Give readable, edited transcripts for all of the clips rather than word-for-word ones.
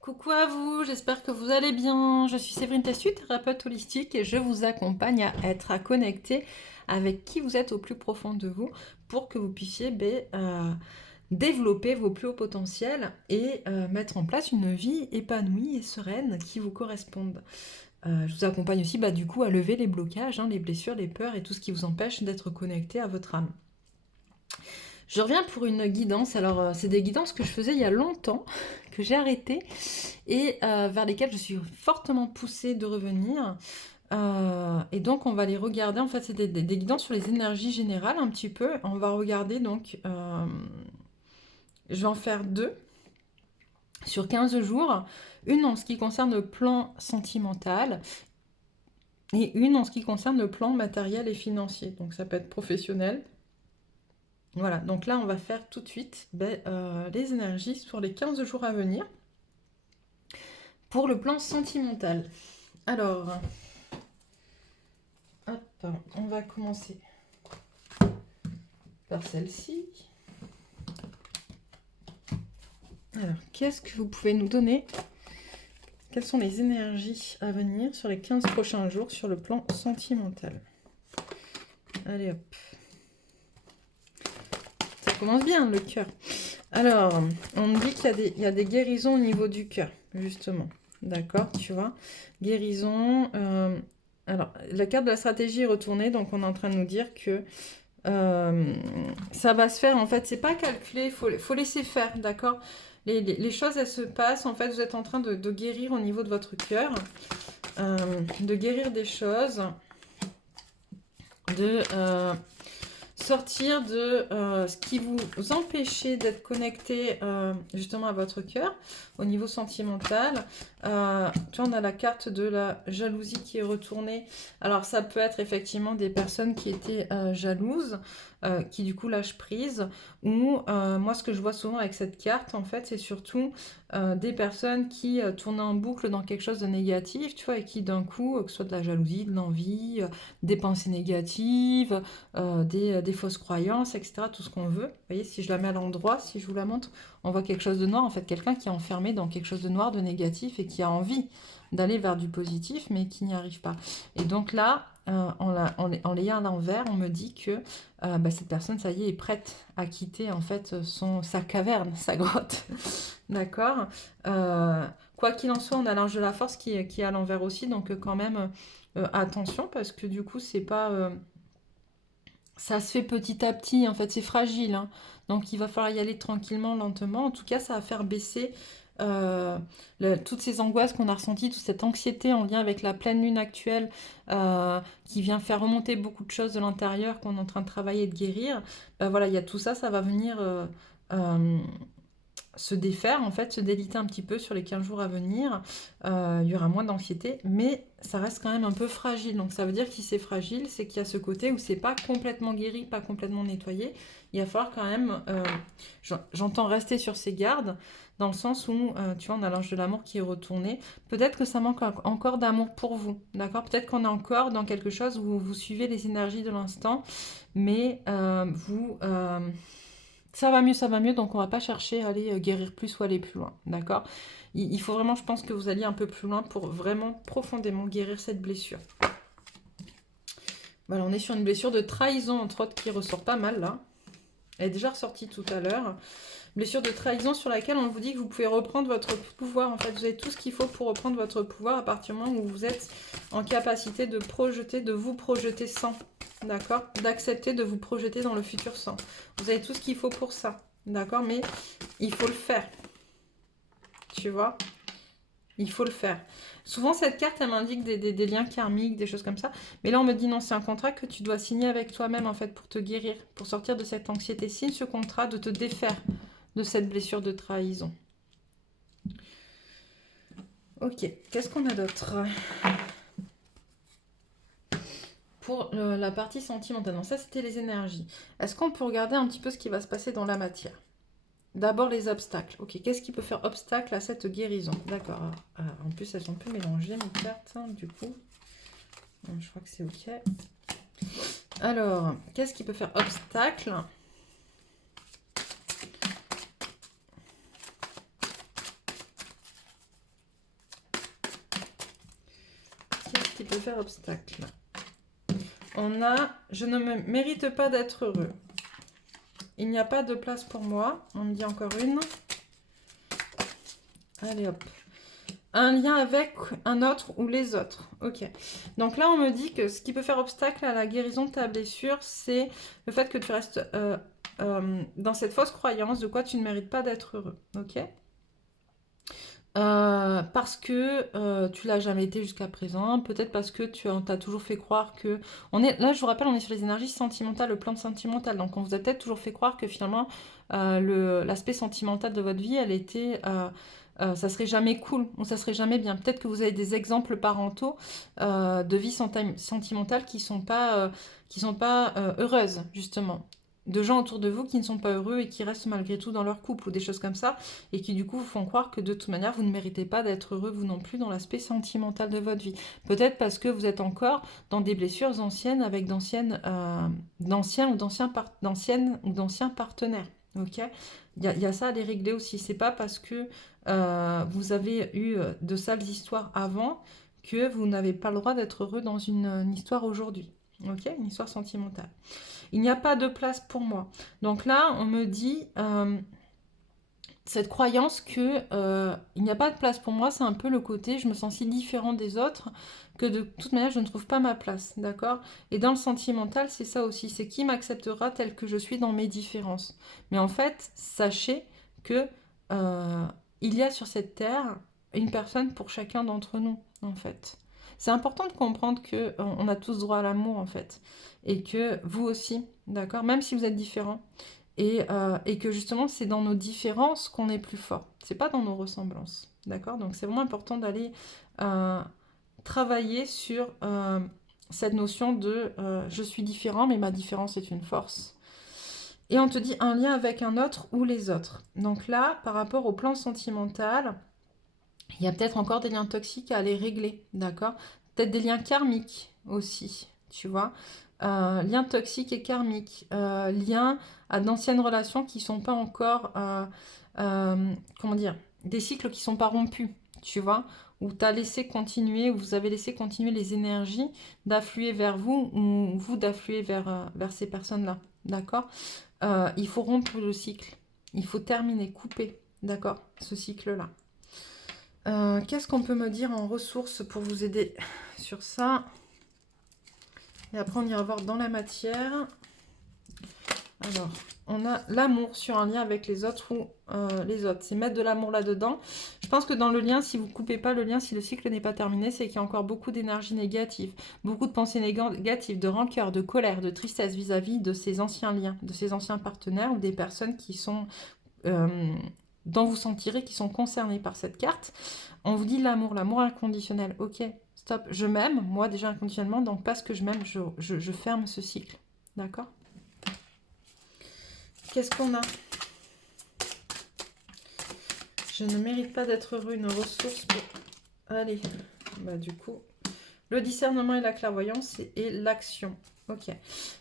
Coucou à vous, j'espère que vous allez bien. Je suis Séverine Tessu, thérapeute holistique et je vous accompagne à connecter avec qui vous êtes au plus profond de vous pour que vous puissiez développer vos plus hauts potentiels et mettre en place une vie épanouie et sereine qui vous corresponde. Je vous accompagne aussi du coup à lever les blocages, les blessures, les peurs et tout ce qui vous empêche d'être connecté à votre âme. Je reviens pour une guidance. Alors, c'est des guidances que je faisais il y a longtemps, que j'ai arrêtées et vers lesquelles je suis fortement poussée de revenir. Et donc, on va les regarder. En fait, c'est des guidances sur les énergies générales un petit peu. On va regarder donc, je vais en faire deux sur 15 jours. Une en ce qui concerne le plan sentimental et une en ce qui concerne le plan matériel et financier. Donc, ça peut être professionnel. Voilà, donc là, on va faire tout de suite les énergies sur les 15 jours à venir pour le plan sentimental. Alors, hop, on va commencer par celle-ci. Alors, qu'est-ce que vous pouvez nous donner? Quelles sont les énergies à venir sur les 15 prochains jours sur le plan sentimental? Allez hop. Ça commence bien, le cœur. Alors, on me dit qu'il y a des guérisons au niveau du cœur, justement. D'accord, tu vois. Guérison. Alors, la carte de la stratégie est retournée, donc on est en train de nous dire que ça va se faire. En fait, c'est pas calculé, faut laisser faire, d'accord. Les choses, elles se passent. En fait, vous êtes en train de guérir au niveau de votre cœur, de guérir des choses, de sortir de ce qui vous empêchait d'être connecté justement à votre cœur au niveau sentimental. Tu vois, on a la carte de la jalousie qui est retournée. Alors ça peut être effectivement des personnes qui étaient jalouses, qui du coup lâchent prise, ou moi ce que je vois souvent avec cette carte en fait c'est surtout des personnes qui tournent en boucle dans quelque chose de négatif, tu vois, et qui d'un coup, que ce soit de la jalousie, de l'envie, des pensées négatives, des fausses croyances, etc. Tout ce qu'on veut. Vous voyez, si je la mets à l'endroit, si je vous la montre, on voit quelque chose de noir. En fait, quelqu'un qui est enfermé dans quelque chose de noir, de négatif et qui a envie d'aller vers du positif, mais qui n'y arrive pas. Et donc là, en l'ayant à l'envers, on me dit que cette personne, ça y est prête à quitter en fait sa caverne, sa grotte. D'accord. Quoi qu'il en soit, on a l'ange de la force qui est à l'envers aussi, donc quand même attention parce que du coup, c'est pas ça se fait petit à petit, en fait, c'est fragile, hein. Donc il va falloir y aller tranquillement, lentement. En tout cas, ça va faire baisser euh, toutes ces angoisses qu'on a ressenties, toute cette anxiété en lien avec la pleine lune actuelle qui vient faire remonter beaucoup de choses de l'intérieur qu'on est en train de travailler et de guérir. Voilà, il y a tout ça, ça va venir euh, se défaire, en fait, se déliter un petit peu sur les 15 jours à venir. Il y aura moins d'anxiété, mais ça reste quand même un peu fragile. Donc ça veut dire que si c'est fragile, c'est qu'il y a ce côté où c'est pas complètement guéri, pas complètement nettoyé. Il va falloir quand même, j'entends rester sur ses gardes, dans le sens où, tu vois, on a l'ange de l'amour qui est retourné. Peut-être que ça manque encore d'amour pour vous, d'accord? Peut-être qu'on est encore dans quelque chose où vous suivez les énergies de l'instant, mais ça va mieux, donc on va pas chercher à aller guérir plus ou aller plus loin, d'accord? Il faut vraiment, je pense, que vous alliez un peu plus loin pour vraiment profondément guérir cette blessure. Voilà, on est sur une blessure de trahison, entre autres, qui ressort pas mal, là. Elle est déjà ressortie tout à l'heure. Blessure de trahison sur laquelle on vous dit que vous pouvez reprendre votre pouvoir. En fait, vous avez tout ce qu'il faut pour reprendre votre pouvoir à partir du moment où vous êtes en capacité de projeter, de vous projeter sans. D'accord? D'accepter de vous projeter dans le futur sans. Vous avez tout ce qu'il faut pour ça. D'accord? Mais il faut le faire. Tu vois? Il faut le faire. Souvent, cette carte, elle m'indique des liens karmiques, des choses comme ça. Mais là, on me dit non, c'est un contrat que tu dois signer avec toi-même, en fait, pour te guérir, pour sortir de cette anxiété. Signe ce contrat de te défaire de cette blessure de trahison. Ok, qu'est-ce qu'on a d'autre pour la partie sentimentale? Donc ça, c'était les énergies. Est-ce qu'on peut regarder un petit peu ce qui va se passer dans la matière? D'abord les obstacles. Ok, qu'est-ce qui peut faire obstacle à cette guérison? D'accord. En plus, elles sont un peu mélangées, mes cartes, hein, du coup. Je crois que c'est ok. Alors, qu'est-ce qui peut faire obstacle? qui peut faire obstacle. On a « Je ne me mérite pas d'être heureux ». Il n'y a pas de place pour moi. On me dit encore une. Allez hop. Un lien avec un autre ou les autres. Ok. Donc là, on me dit que ce qui peut faire obstacle à la guérison de ta blessure, c'est le fait que tu restes dans cette fausse croyance de quoi tu ne mérites pas d'être heureux. Ok. Parce que tu l'as jamais été jusqu'à présent, peut-être parce que tu t'as toujours fait croire que... Là, je vous rappelle, on est sur les énergies sentimentales, le plan sentimental, donc on vous a peut-être toujours fait croire que finalement, l'aspect sentimental de votre vie, elle était... ça serait jamais cool, ou ça serait jamais bien. Peut-être que vous avez des exemples parentaux de vie sentimentale qui sont pas heureuses, justement. De gens autour de vous qui ne sont pas heureux et qui restent malgré tout dans leur couple ou des choses comme ça et qui du coup vous font croire que de toute manière vous ne méritez pas d'être heureux vous non plus dans l'aspect sentimental de votre vie. Peut-être parce que vous êtes encore dans des blessures anciennes avec d'anciens partenaires. Ok, il y a ça à les régler aussi. C'est pas parce que vous avez eu de sales histoires avant que vous n'avez pas le droit d'être heureux dans une histoire aujourd'hui. Ok, une histoire sentimentale. Il n'y a pas de place pour moi. Donc là, on me dit cette croyance que il n'y a pas de place pour moi, c'est un peu le côté je me sens si différent des autres que de toute manière je ne trouve pas ma place, d'accord? Et dans le sentimental, c'est ça aussi, c'est qui m'acceptera tel que je suis dans mes différences. Mais en fait, sachez que il y a sur cette terre une personne pour chacun d'entre nous, en fait. C'est important de comprendre que on a tous droit à l'amour, en fait, et que vous aussi, d'accord? Même si vous êtes différents. Et que justement, c'est dans nos différences qu'on est plus fort. C'est pas dans nos ressemblances. D'accord? Donc, c'est vraiment important d'aller travailler sur cette notion de je suis différent, mais ma différence est une force. Et on te dit un lien avec un autre ou les autres. Donc là, par rapport au plan sentimental, il y a peut-être encore des liens toxiques à aller régler. D'accord? Peut-être des liens karmiques aussi. Tu vois? Liens toxiques et karmiques, liens à d'anciennes relations qui ne sont pas encore, comment dire, des cycles qui ne sont pas rompus, tu vois, où tu as laissé continuer, où vous avez laissé continuer les énergies d'affluer vers vous, ou vous d'affluer vers ces personnes-là, d'accord? Il faut rompre le cycle, il faut terminer, couper, d'accord, ce cycle-là. Qu'est-ce qu'on peut me dire en ressources pour vous aider sur ça? Et après, on ira voir dans la matière. Alors, on a l'amour sur un lien avec les autres ou les autres. C'est mettre de l'amour là-dedans. Je pense que dans le lien, si vous ne coupez pas le lien, si le cycle n'est pas terminé, c'est qu'il y a encore beaucoup d'énergie négative, beaucoup de pensées négatives, de rancœur, de colère, de tristesse vis-à-vis de ces anciens liens, de ces anciens partenaires ou des personnes qui sont... dont vous sentirez qui sont concernés par cette carte. On vous dit l'amour inconditionnel. Ok, stop, je m'aime, moi déjà inconditionnellement, donc parce que je m'aime, je ferme ce cycle. D'accord? Qu'est-ce qu'on a? Je ne mérite pas d'être heureux, une ressource pour... Allez, bah du coup, le discernement et la clairvoyance et l'action. Ok,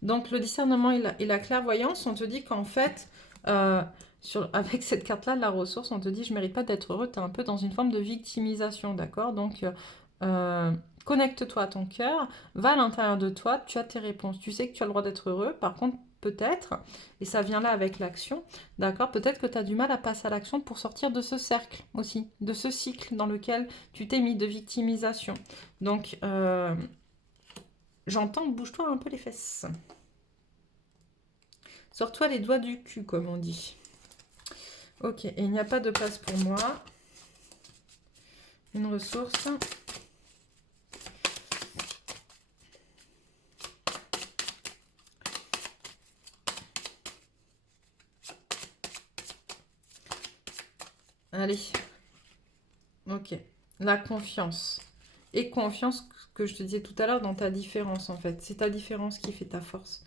donc le discernement et la clairvoyance, on te dit qu'en fait... avec cette carte-là, la ressource, on te dit je ne mérite pas d'être heureux, tu es un peu dans une forme de victimisation, d'accord? Donc, connecte-toi à ton cœur, va à l'intérieur de toi, tu as tes réponses. Tu sais que tu as le droit d'être heureux, par contre, peut-être, et ça vient là avec l'action, d'accord? Peut-être que tu as du mal à passer à l'action pour sortir de ce cercle aussi, de ce cycle dans lequel tu t'es mis de victimisation. Donc, j'entends, bouge-toi un peu les fesses. Sors-toi les doigts du cul, comme on dit. Ok, et il n'y a pas de place pour moi. Une ressource. Allez. Ok. La confiance. Et confiance, que je te disais tout à l'heure, dans ta différence, en fait. C'est ta différence qui fait ta force.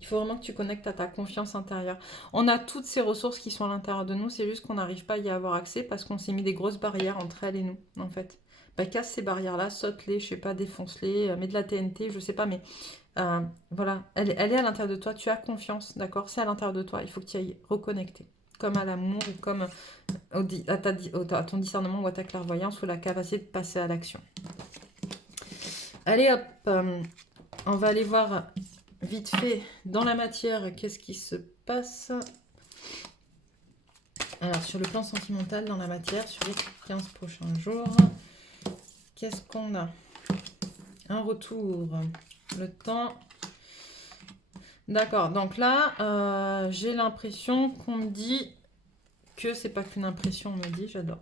Il faut vraiment que tu connectes à ta confiance intérieure. On a toutes ces ressources qui sont à l'intérieur de nous, c'est juste qu'on n'arrive pas à y avoir accès parce qu'on s'est mis des grosses barrières entre elles et nous, en fait. Bah, casse ces barrières-là, saute-les, je sais pas, défonce-les, mets de la TNT, je sais pas, mais voilà, elle est à l'intérieur de toi, tu as confiance, d'accord? C'est à l'intérieur de toi, il faut que tu ailles reconnecter, comme à l'amour ou comme à ton discernement ou à ta clairvoyance ou la capacité de passer à l'action. Allez hop, on va aller voir vite fait dans la matière qu'est-ce qui se passe. Alors, sur le plan sentimental, dans la matière, sur les 15 prochains jours, qu'est-ce qu'on a? Un retour, le temps. D'accord, donc là, j'ai l'impression qu'on me dit que c'est pas qu'une impression, on me dit, j'adore.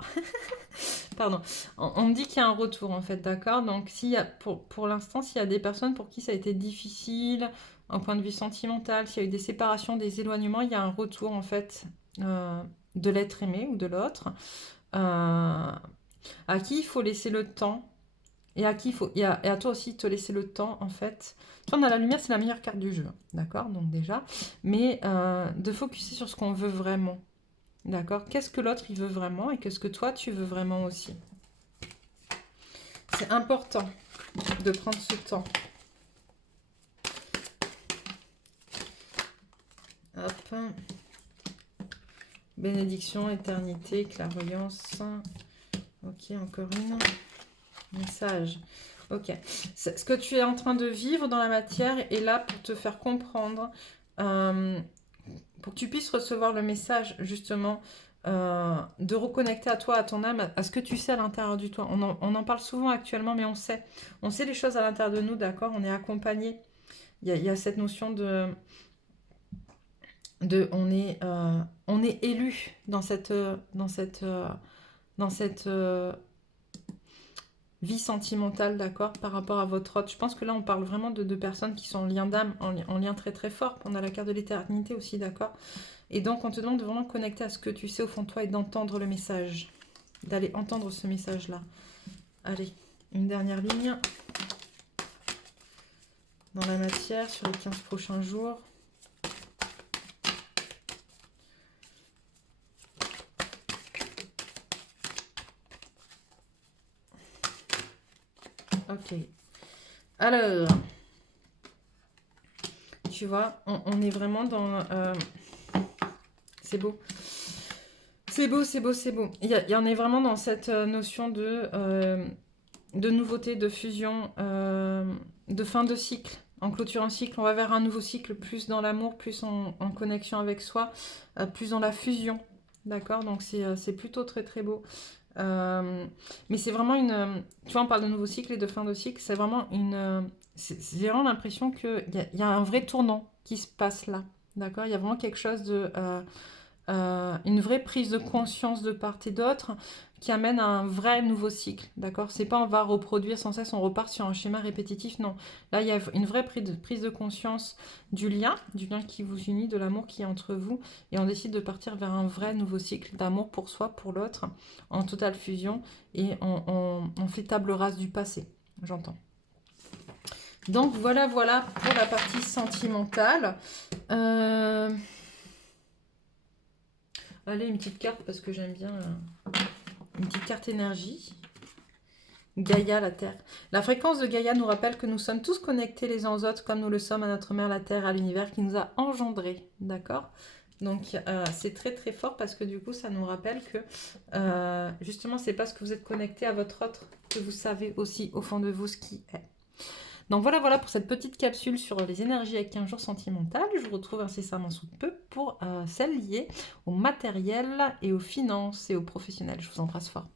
Pardon, on me dit qu'il y a un retour en fait, d'accord? Donc, s'il y a, pour l'instant, s'il y a des personnes pour qui ça a été difficile, en point de vue sentimental, s'il y a eu des séparations, des éloignements, il y a un retour en fait de l'être aimé ou de l'autre, à qui il faut laisser le temps, et à qui il faut, et à toi aussi te laisser le temps en fait. Toi, on a la lumière, c'est la meilleure carte du jeu, d'accord? Donc déjà, mais de focuser sur ce qu'on veut vraiment. D'accord? Qu'est-ce que l'autre il veut vraiment et qu'est-ce que toi tu veux vraiment aussi? C'est important de prendre ce temps. Hop. Bénédiction, éternité, clairvoyance. Ok, encore une. Message. Ok. Ce que tu es en train de vivre dans la matière est là pour te faire comprendre, pour que tu puisses recevoir le message justement de reconnecter à toi, à ton âme, à ce que tu sais à l'intérieur du toi. On en parle souvent actuellement, mais on sait les choses à l'intérieur de nous, d'accord? On est accompagné. Il y a cette notion on est élu dans cette vie sentimentale, d'accord, par rapport à votre autre. Je pense que là, on parle vraiment de deux personnes qui sont en lien d'âme, en lien très très fort. On a la carte de l'éternité aussi, d'accord. Et donc, on te demande de vraiment connecter à ce que tu sais au fond de toi et d'entendre le message. D'aller entendre ce message-là. Allez, une dernière ligne. Dans la matière, sur les 15 prochains jours. Ok. Alors, tu vois, on est vraiment dans... c'est beau. C'est beau, c'est beau, c'est beau. Il y en est vraiment dans cette notion de nouveauté, de fusion, de fin de cycle. En clôture un cycle, on va vers un nouveau cycle, plus dans l'amour, plus en connexion avec soi, plus dans la fusion. D'accord? Donc c'est plutôt très très beau. Mais c'est vraiment une... Tu vois, on parle de nouveau cycle et de fin de cycle. C'est vraiment une... J'ai vraiment l'impression qu'il y a un vrai tournant qui se passe là. D'accord? Il y a vraiment quelque chose de... une vraie prise de conscience de part et d'autre qui amène à un vrai nouveau cycle, d'accord? C'est pas on va reproduire sans cesse, on repart sur un schéma répétitif, non. Là, il y a une vraie prise de conscience du lien qui vous unit, de l'amour qui est entre vous, et on décide de partir vers un vrai nouveau cycle d'amour pour soi, pour l'autre, en totale fusion, et on fait table rase du passé, j'entends. Donc voilà pour la partie sentimentale. Allez, une petite carte parce que j'aime bien une petite carte énergie. Gaïa, la Terre. La fréquence de Gaïa nous rappelle que nous sommes tous connectés les uns aux autres comme nous le sommes à notre mère, la Terre, à l'univers qui nous a engendrés. D'accord? Donc c'est très très fort parce que du coup ça nous rappelle que justement c'est parce que vous êtes connecté à votre autre que vous savez aussi au fond de vous ce qui est. Donc voilà pour cette petite capsule sur les énergies avec 15 jours sentimentales. Je vous retrouve incessamment sous peu pour celles liées au matériel et aux finances et aux professionnels. Je vous embrasse fort.